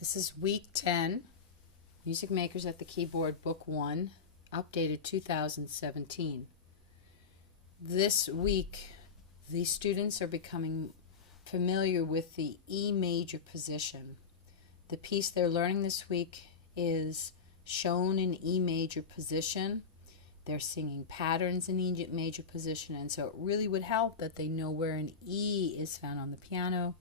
This is week 10, Music Makers at the Keyboard, book 1, updated 2017. This week, the students are becoming familiar with the E major position. The piece they're learning this week is shown in E major position. They're singing patterns in E major position, and so it really would help that they know where an E is found on the piano.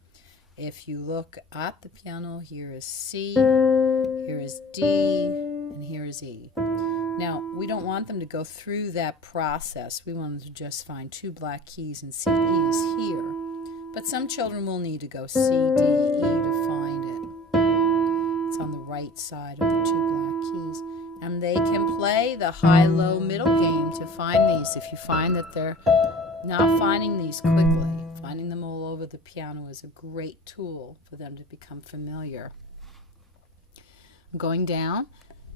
If you look at the piano, here is C, here is D, and here is E. Now, we don't want them to go through that process. We want them to just find two black keys and see E is here. But some children will need to go C, D, E to find it. It's on the right side of the two black keys. And they can play the high-low middle game to find these. If you find that they're not finding these quickly, finding them all over the piano is a great tool for them to become familiar. I'm going down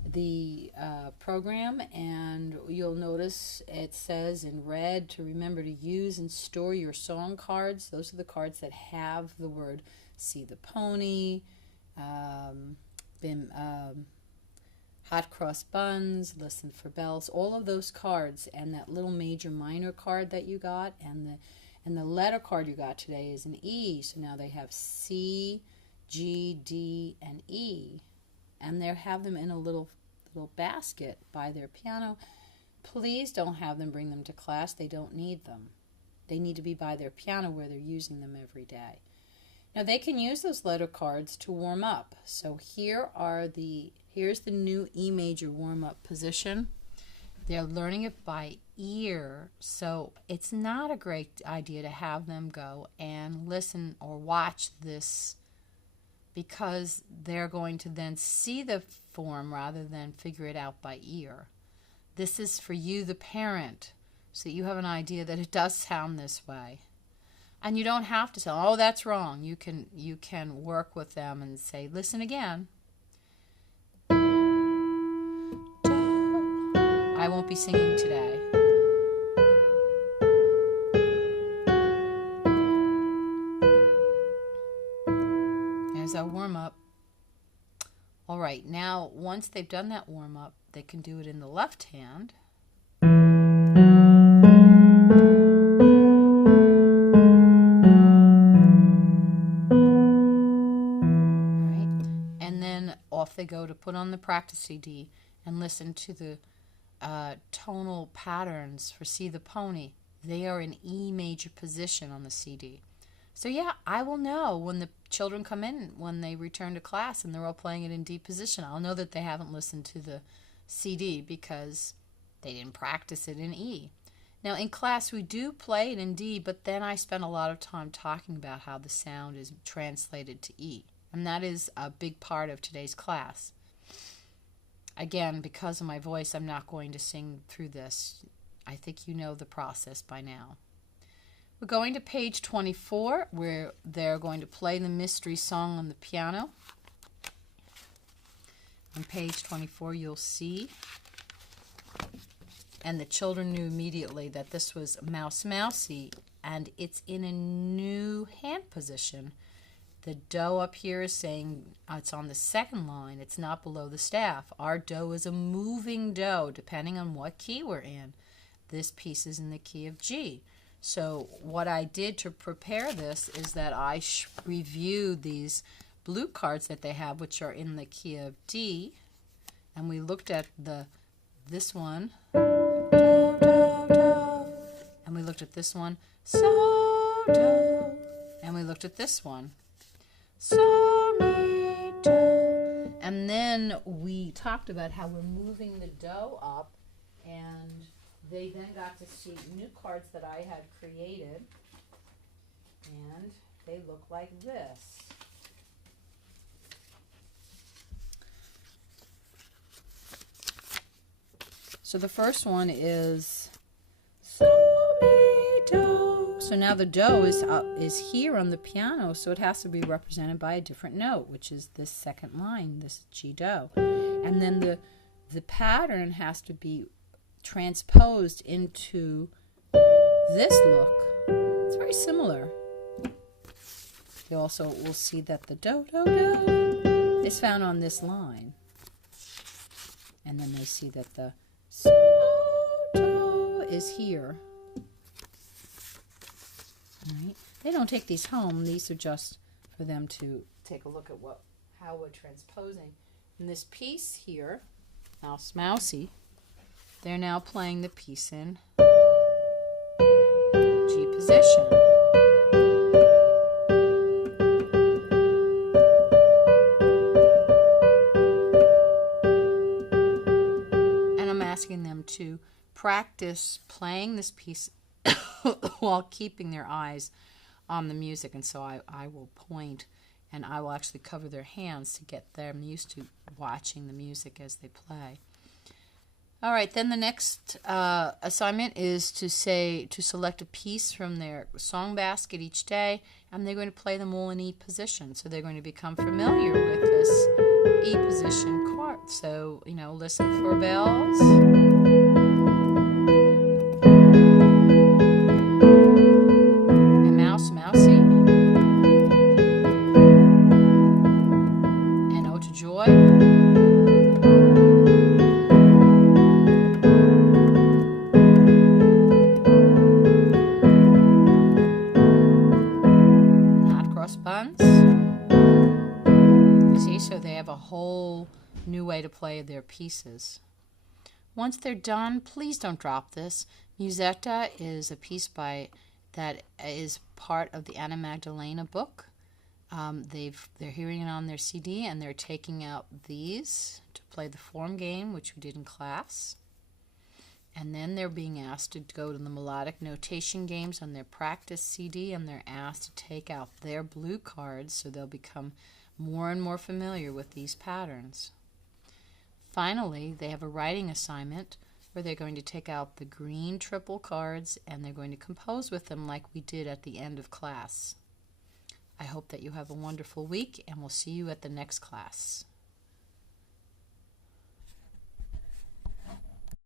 the program, and you'll notice it says in red to remember to use and store your song cards. Those are the cards that have the word See the Pony, Hot Cross Buns, Listen for Bells, all of those cards, and that little major minor card that you got, and the letter card you got today is an E. So now they have C, G, D, and E, and they have them in a little basket by their piano. Please don't have them bring them to class. They don't need them. They need to be by their piano where they're using them every day. Now they can use those letter cards to warm up. So here's the new E major warm-up position. They're learning it by ear, so it's not a great idea to have them go and listen or watch this, because they're going to then see the form rather than figure it out by ear. This is for you, the parent, so that you have an idea that it does sound this way. And you don't have to tell, oh, that's wrong. You can work with them and say, listen again. I won't be singing today. There's our warm-up. All right, now once they've done that warm-up, they can do it in the left hand. All right, and then off they go to put on the practice CD and listen to the tonal patterns for See the Pony. They are in E major position on the CD. So yeah, I will know when the children come in, when they return to class and they're all playing it in D position. I'll know that they haven't listened to the CD because they didn't practice it in E. Now in class we do play it in D, but then I spend a lot of time talking about how the sound is translated to E. And that is a big part of today's class. Again, because of my voice, I'm not going to sing through this. I think you know the process by now. We're going to page 24, where they're going to play the mystery song on the piano. On page 24, you'll see, and the children knew immediately that this was Mouse Mousy, and it's in a new hand position. The do up here is saying it's on the second line. It's not below the staff. Our do is a moving do, depending on what key we're in. This piece is in the key of G. So what I did to prepare this is that I reviewed these blue cards that they have, which are in the key of D, and we looked at this one, do, do, do, and we looked at this one, so, do, and we looked at this one, so, mi, do. And then we talked about how we're moving the do up, and they then got to see new cards that I had created, and they look like this. So the first one is so, mi, do. So now the do is here on the piano, so it has to be represented by a different note, which is this second line, this G do. And then the pattern has to be transposed into this look. It's very similar. You also will see that the do, do, do is found on this line. And then they see that the sotto is here. All right. They don't take these home. These are just for them to take a look at how we're transposing. In this piece here, Mouse Mousy, they're now playing the piece in G position. And I'm asking them to practice playing this piece while keeping their eyes on the music. And so I will point, and I will actually cover their hands to get them used to watching the music as they play. All right, then the next assignment is to select a piece from their song basket each day, and they're going to play them all in E position. So they're going to become familiar with this E position chord. So, listen for bells. And Mouse Mousy. And Ode to Joy. Buns. You see, so they have a whole new way to play their pieces. Once they're done, please don't drop this. Musetta is a piece that is part of the Anna Magdalena book. They're hearing it on their CD, and they're taking out these to play the form game, which we did in class. And then they're being asked to go to the melodic notation games on their practice CD, and they're asked to take out their blue cards so they'll become more and more familiar with these patterns. Finally, they have a writing assignment where they're going to take out the green triple cards and they're going to compose with them like we did at the end of class. I hope that you have a wonderful week, and we'll see you at the next class.